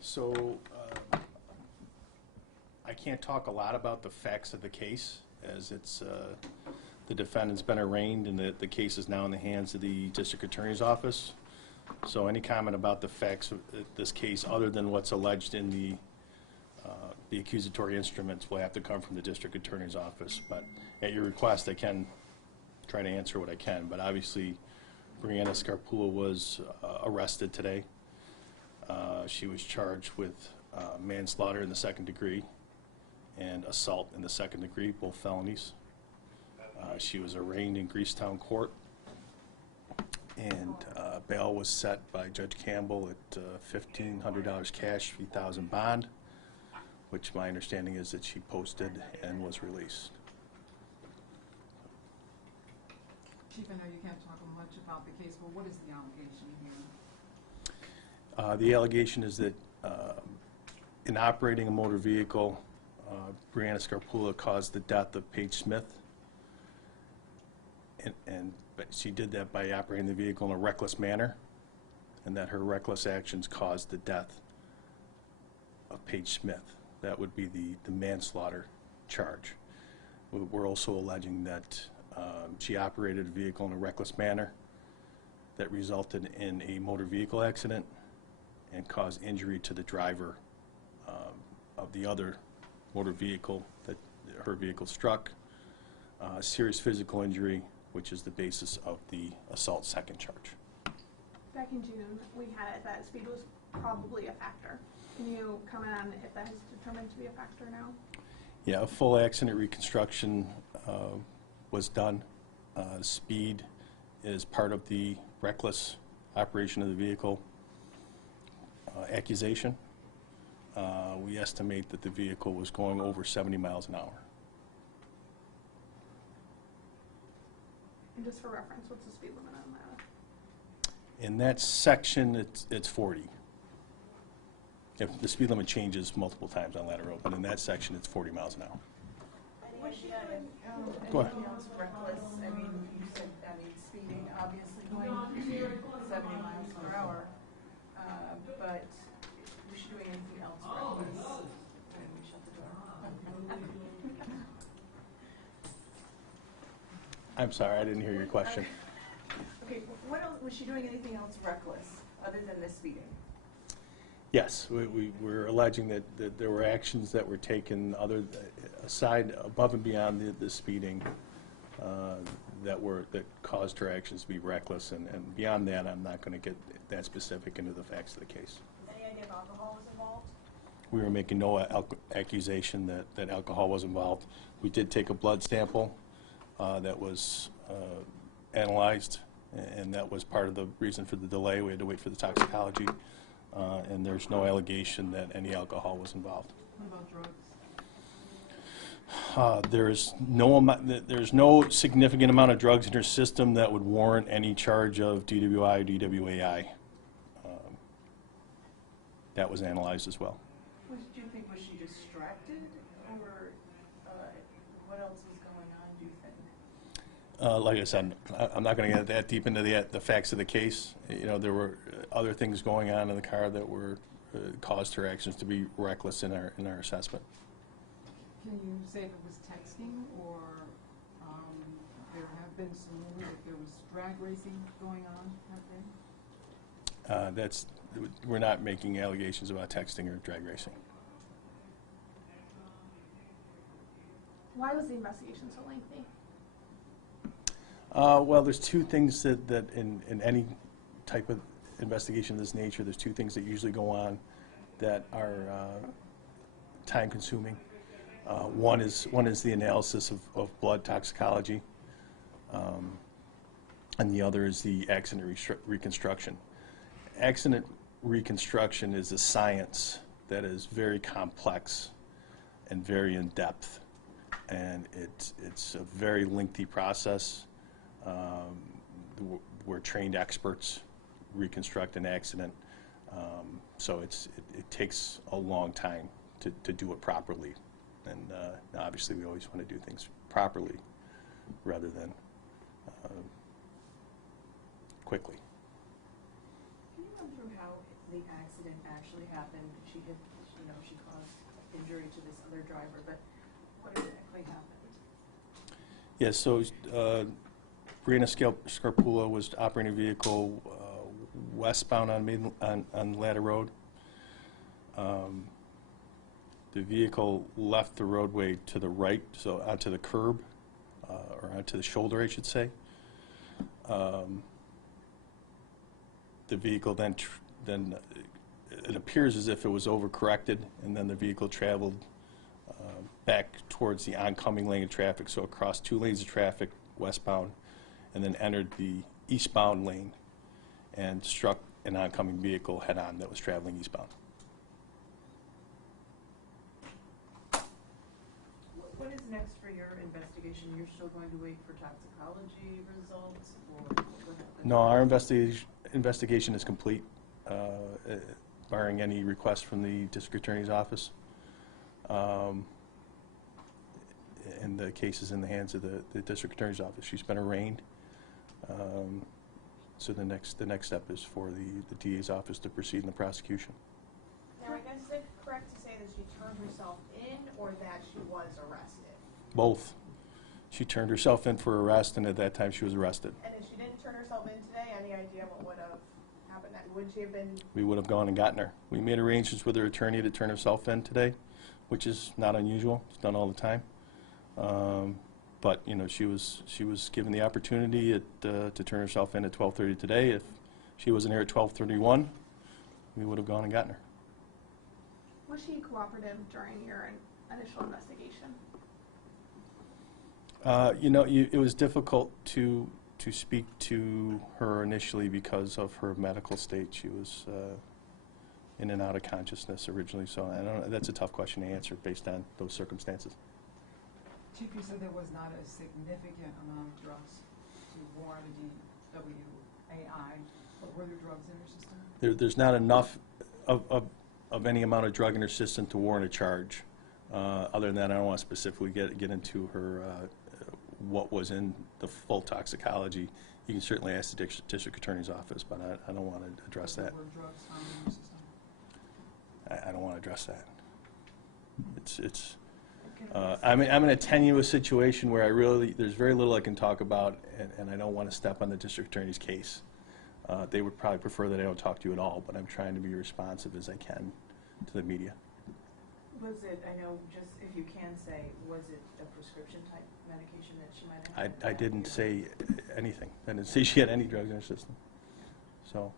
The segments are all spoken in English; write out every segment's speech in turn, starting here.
So I can't talk a lot about the facts of the case, as it's the defendant's been arraigned and the case is now in the hands of the District Attorney's Office. So any comment about the facts of this case, other than what's alleged in the accusatory instruments, will have to come from the District Attorney's Office. But at your request, I can try to answer what I can. But obviously, Brianna Scarpulla was arrested today. She was charged with manslaughter in the second degree and assault in the second degree, both felonies. She was arraigned in Greasetown Court, and bail was set by Judge Campbell at $1,500 cash, $3,000 bond, which my understanding is that she posted and was released. Chief, I know you can't talk much about the case, but what is the allegation here? The allegation is that in operating a motor vehicle, Brianna Scarpulla caused the death of Paige Smith, but she did that by operating the vehicle in a reckless manner, and that her reckless actions caused the death of Paige Smith. That would be the manslaughter charge. We're also alleging that she operated a vehicle in a reckless manner that resulted in a motor vehicle accident and caused injury to the driver of the other motor vehicle that her vehicle struck, serious physical injury, which is the basis of the assault second charge. Back in June, we had it that speed was probably a factor. Can you comment on if that has determined to be a factor now? Yeah, a full accident reconstruction was done. Speed is part of the reckless operation of the vehicle accusation. We estimate that the vehicle was going over 70 miles an hour. And just for reference, what's the speed limit on that? In that section, it's 40. If the speed limit changes multiple times on Ladder Road, but in that section, it's 40 miles an hour. Was she doing Go ahead. anything else reckless? I mean, you said, speeding, obviously going 70 miles per hour, but was she doing anything else reckless? When we shut the door. I'm sorry, I didn't hear your question. Okay, what else, was she doing anything else reckless other than the speeding? Yes, we're alleging that there were actions that were taken above and beyond the speeding that caused her actions to be reckless, and beyond that, I'm not going to get that specific into the facts of the case. Any idea if alcohol was involved? We were making no accusation that alcohol was involved. We did take a blood sample that was analyzed, and that was part of the reason for the delay. We had to wait for the toxicology. And there's no allegation that any alcohol was involved. What about drugs? There's no significant amount of drugs in her system that would warrant any charge of DWI or DWAI. That was analyzed as well. Do you think, was she distracted, or what else was going on, do you think? Like I said, I'm not going to get that deep into the facts of the case. You know, there were other things going on in the car that were caused her actions to be reckless in our assessment. Can you say if it was texting, or there have been some rumors that there was drag racing going on that day? We're not making allegations about texting or drag racing. Why was the investigation so lengthy? Well, there's two things that in any type of investigation of this nature, there's two things that usually go on that are time-consuming. One is the analysis of blood toxicology, and the other is the accident reconstruction. Accident reconstruction is a science that is very complex and very in-depth, and it's a very lengthy process. We're trained experts reconstruct an accident, so it takes a long time to do it properly, and obviously we always want to do things properly rather than quickly. Can you run through how the accident actually happened. She hit, she caused injury to this other driver, but what exactly happened? Yeah, so Brianna Scarpulla was operating a vehicle westbound on Ladder Road. The vehicle left the roadway to the right, so onto the curb, or onto the shoulder, I should say. The vehicle then it appears as if it was overcorrected, and then the vehicle traveled back towards the oncoming lane of traffic, so across 2 lanes of traffic westbound, and then entered the eastbound lane and struck an oncoming vehicle head-on that was traveling eastbound. What is next for your investigation? You're still going to wait for toxicology results, or what happens? No, our investigation is complete, barring any request from the district attorney's office. And the case is in the hands of the district attorney's office. She's been arraigned. So the next step is for the DA's office to proceed in the prosecution. Now, I guess is it correct to say that she turned herself in or that she was arrested? Both. She turned herself in for arrest, and at that time she was arrested. And if she didn't turn herself in today, any idea what would have happened then? Would she have been... We would have gone and gotten her. We made arrangements with her attorney to turn herself in today, which is not unusual. It's done all the time. But she was given the opportunity to turn herself in at 12:30 today. If she wasn't here at 12:31, we would have gone and gotten her. Was she cooperative during your initial investigation? It was difficult to speak to her initially because of her medical state. She was in and out of consciousness originally, so I don't know, that's a tough question to answer based on those circumstances. Chief, you said there was not a significant amount of drugs to warrant a DWAI, but were there drugs in her system? There's not enough of any amount of drug in her system to warrant a charge. Other than that, I don't want to specifically get into her what was in the full toxicology. You can certainly ask the district attorney's office, but I don't want to address that. Were drugs found in her system? I don't want to address that. I'm in a tenuous situation where there's very little I can talk about, and I don't want to step on the district attorney's case. They would probably prefer that I don't talk to you at all, but I'm trying to be responsive as I can to the media. Was it, I know, just if you can say, was it a prescription type medication that she might have had? I didn't say anything. I didn't say she had any drugs in her system. So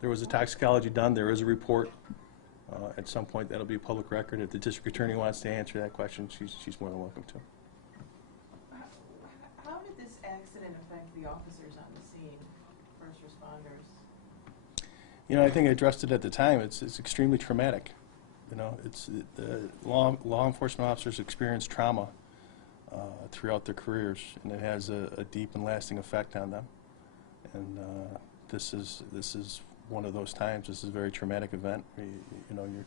there was a toxicology done. There is a report. At some point, that'll be a public record. If the district attorney wants to answer that question, she's more than welcome to. How did this accident affect the officers on the scene, first responders? I think I addressed it at the time. It's extremely traumatic. Law enforcement officers experience trauma throughout their careers, and it has a deep and lasting effect on them. And this is one of those times. This is a very traumatic event. You're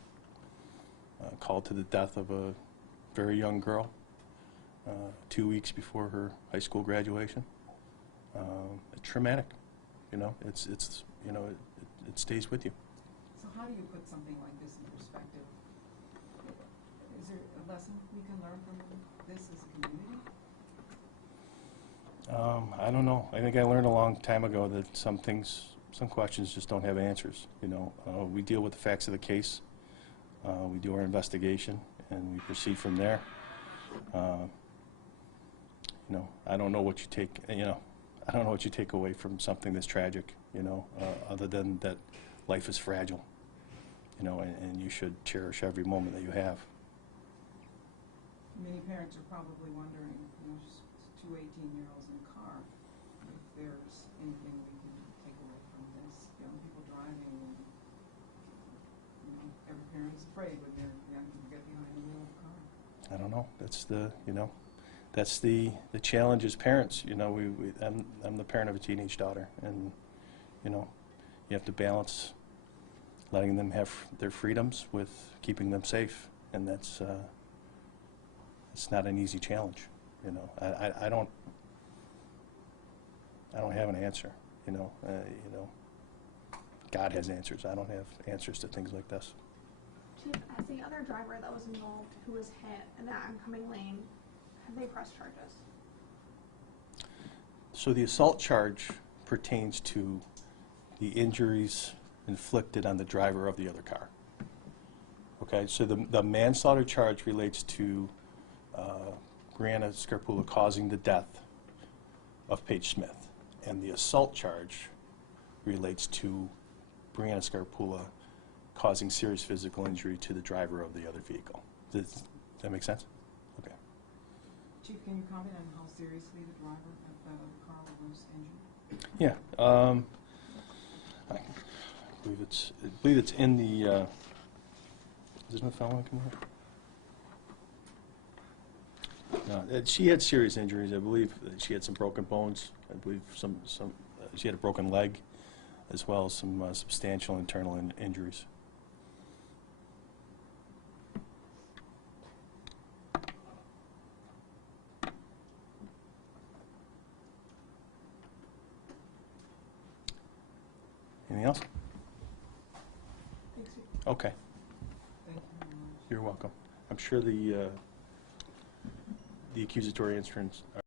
called to the death of a very young girl 2 weeks before her high school graduation. It's traumatic. It stays with you. So how do you put something like this in perspective? Is there a lesson we can learn from this as a community? I don't know. I think I learned a long time ago that some questions just don't have answers. We deal with the facts of the case. We do our investigation, and we proceed from there. I don't know what you take. I don't know what you take away from something this tragic. Other than that, life is fragile. And you should cherish every moment that you have. Many parents are probably wondering, two 18-year-olds in a car, if there's anything we can take away from this. Young people driving, and every parent's afraid when their young people get behind the wheel of a car. I don't know. That's the challenge as parents. I'm the parent of a teenage daughter, and you have to balance letting them have their freedoms with keeping them safe, and it's not an easy challenge. I don't have an answer. God has answers. I don't have answers to things like this. Chief, has the other driver that was involved who was hit in that oncoming lane, have they pressed charges? So the assault charge pertains to the injuries inflicted on the driver of the other car. Okay, so the manslaughter charge relates to Brianna Scarpulla causing the death of Paige Smith, and the assault charge relates to Brianna Scarpulla causing serious physical injury to the driver of the other vehicle. Does that make sense? Okay. Chief, can you comment on how seriously the driver of that other car was injured? Yeah. I believe it's in the. Does my fellow come here? No, she had serious injuries. I believe that she had some broken bones. I believe she had a broken leg, as well as some substantial internal injuries. Anything else? Thanks, Chief. Okay. Thank you very much. You're welcome. I'm sure the accusatory instruments